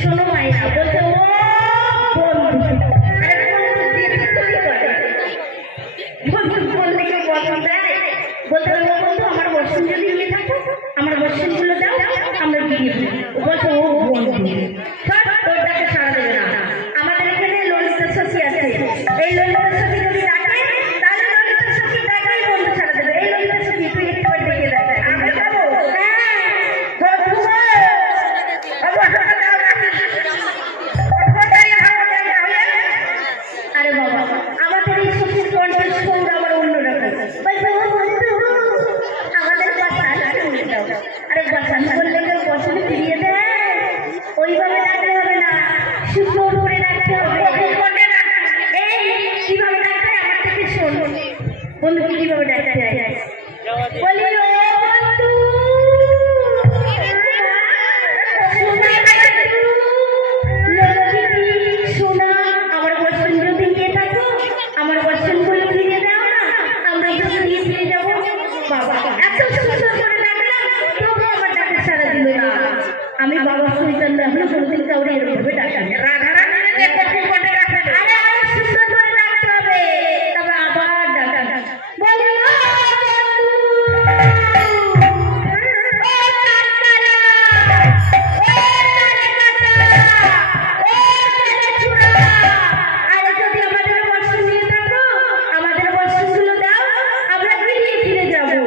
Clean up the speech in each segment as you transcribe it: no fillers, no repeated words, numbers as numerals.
শোনো মাইনা বলছে ও বন্ধু আরে বন্ধু দিয়ে বন্ধু বললে কেউ বন্ধু দেয় বলতে ও বন্ধু আমার বর্ষণ যদি নিয়ে থাকো আমার বর্ষণগুলো দাও আমরা দিয়ে দিই বলছে ও বন্ধু ওর ডাকে সারা দেবে না। আমাদের এখানে ললিতা সখী আছে, এই ললিতা সখী যদি ডাকে তাহলে ললিতা সখী ডাকাই বন্ধু সারা দেবে। এই ললিতা সখী তুই একবার ডেকে দেয় আমি যাবো আরে বাবা আমাদের এই সখীর কন্টেস্ট সৌর আবার অন্যরকম আমাদের বাসান দাও আরে বাসান বললে কেউ বসনে ফিরিয়ে দেয় ওইভাবে ডাকতে হবে না সুন্দর করে ডাকতে হবে। এই কিভাবে ডাকতে হয় আমার থেকে শোন বন্ধু কিভাবে ডাকতে হয় বলি ও বন্ধু শোনা আমার বর্ষণ যদি নিয়ে থাকো আমার বর্ষণগুলো ফিরিয়ে দাও না আমরা একটু ফিরিয়ে ফিরে যাবো। বাবা এত সুন্দর করে ডাকলাম তবু আমার ডাকে সারা দিল না। আমি বাবা সুইতান এখনো কোনোদিন কাউরে এরকমভাবে ডাকি রাধা রাধা আরে আরো সুন্দর করে ডাকতে হবে তবে আবার ডাকা বলি আরে যদি আমাদের বর্ষণ নিয়ে থাকো আমাদের বর্ষণগুলো দাও আমরা ফিরিয়ে ফিরে যাবো।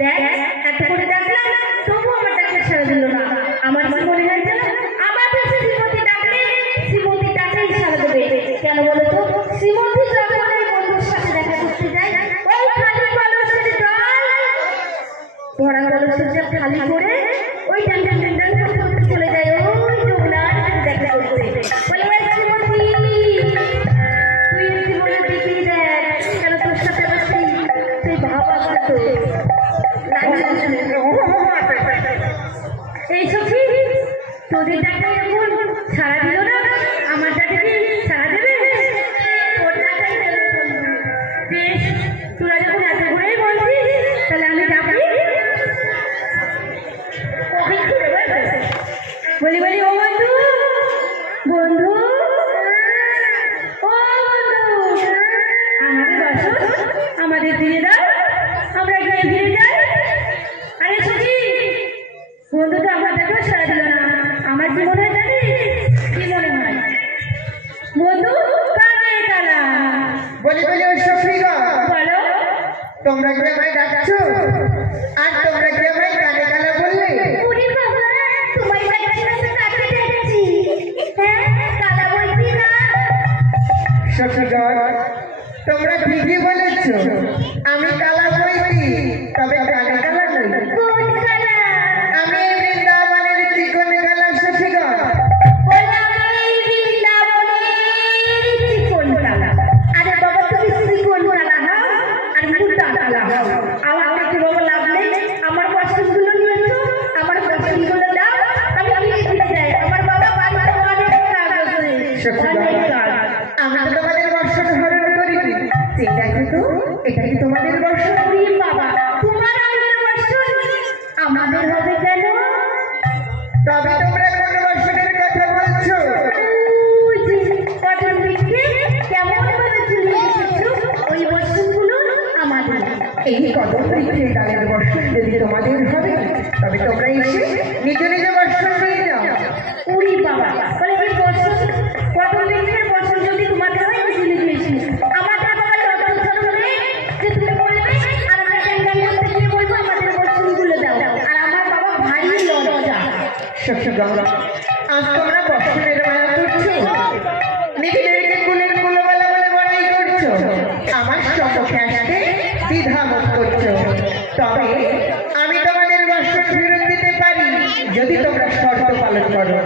দেখ এত করে ডাকলাম তবু আমার ডাকে সারা দিল না। আমার মনে হয় যেন আমাদের শ্রীমতী ডাকলে শ্রীমতী ডাকেই সারা দেবে। কেন বলো তো শ্রীমতী যখন এই বন্ধুর সাথে দেখা করতে যায় ওই খালি কলসের জল ভরা কলসের জল খালি করে ওই টান টান টান টান করতে করতে চলে যায় ওই যমুনার সাথে দেখা করতে বলে ওই শ্রীমতী তুই একটু বলে দেখিয়ে দেখ কেন তোর সাথে আবার সেই ভাব আসা তো এই সখী তোদের ডাকে এখন ছাড়া দিল না আমার ডাকে কি ছাড়া দেবে ওর ডাকাই বেশ তোরা যখন এত করেই বলছিস তাহলে আমি ডাকি বলি বলি ও বন্ধু বন্ধু ও বন্ধু আমাদের বসো আমাদের ফিরে দাও আমরা এখানে ফিরে যাই। আরে সখী বন্ধু তো আমার দেখেও সারা দিল না। আমার কি মনে হয় জানিস কি মনে হয় বন্ধু কানে কালা বলি বলি ওই সখীরা বলো তোমরা কি আমায় ডাকছো আর তোমরা কি আমায় কানে কালা বললে? উনি বাবা তোমায় ডাকছি না তো কাকে ডাকছি হ্যাঁ কালা বলছি না। সখীগণ তোমরা ঠিকই বলেছো আমি কালা বলছি তবে কানে কালা নই। কোন কালা আমি বৃন্দাবনের চিকন কালা সখীগণ। বলে আমি বৃন্দাবনের চিকন কালা। আরে বাবা তুমি চিকন কালা হও আর মোটা কালা হও আমার কাছে বাবা লাভ নেই। আমার পছন্দগুলো নিয়েছো আমার পছন্দগুলো দাও আমি ফিরে যাই। আমার বাবা বাড়িতে অনেক কাজ আছে অনেক কাজ। আমি তো তোমাদের বর্ষণ হরণ করিনি এটাই তো এটা কি তোমাদের বর্ষণ? বাবা তোমার আমাদের বর্ষণ আমাদের হবে কেন? তবে তোমরা কোন বর্ষণের কথা বলছো? ওই যে কটন দিকে কেমন ভাবে ঝুলিয়ে রেখেছো ওই বর্ষণগুলো আমাদের। এই কদম বৃক্ষের ডালের বর্ষণ যদি তোমাদের হবে তবে তোমরা এসে নিজ নিজ বর্ষণ নিয়ে যাও। উড়ি বাবা বলে এই বর্ষণ কটন দিকের বর্ষণ যদি তোমাদের হয় আমি ঝুলিয়ে দিয়েছি আমাদের বাবা লজ্জা ধরবে যে তুমি বলবে আর আমরা ক্যান্ডাল করতে গিয়ে বলবো আমাদের বর্ষণগুলো দাও আর আমার বাবা ভারী লজ্জা। সখীগণ আজ তোমরা বর্ষণের মায়া করছো নিজেদেরকে কুলের কুলবালা বলে বড়াই করছো আমার সম্মুখে আসতে দ্বিধাবোধ করছো। তবে আমি তোমাদের বর্ষণ ফেরত দিতে পারি যদি তোমরা শর্ত পালন করো।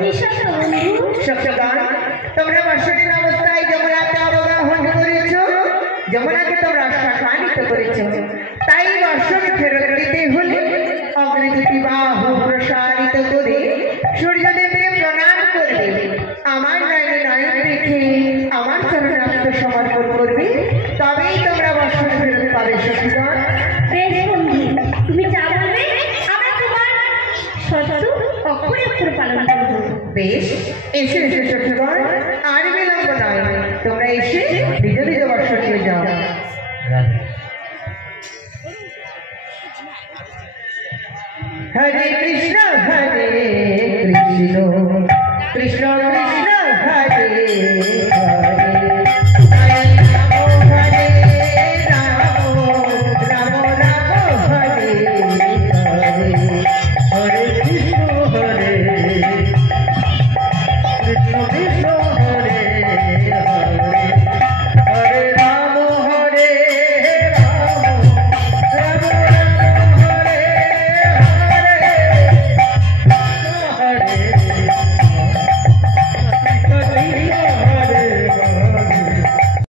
সখীগণ তোমরা বর্ষণের অবস্থায় যমুনাতে অবগাহন করেছো যমুনাকে তোমরা সম্মানিত করেছো তাই বর্ষণ ফেরত দিতে হলে অগ্রগতি বাহু প্রসারিত করে সূর্যদেবকে প্রণাম করবে আমার নয়নে নয়ন রেখে আমার চরণে আত্মসমর্পণ করবে তবেই তোমরা বর্ষণ ফেরত পাবে। সখীগণ বেশ বন্ধু তুমি যা বলবে আমরা তোমার শর্ত অক্ষরে অক্ষরে পালন করবো। বেশ, এসে এসে সখীগণ, আর বিলম্ব নয়, তোমরা এসে নিজ নিজ বর্ষ নিয়ে যাও। হরে কৃষ্ণ কৃষ্ণ কৃষ্ণ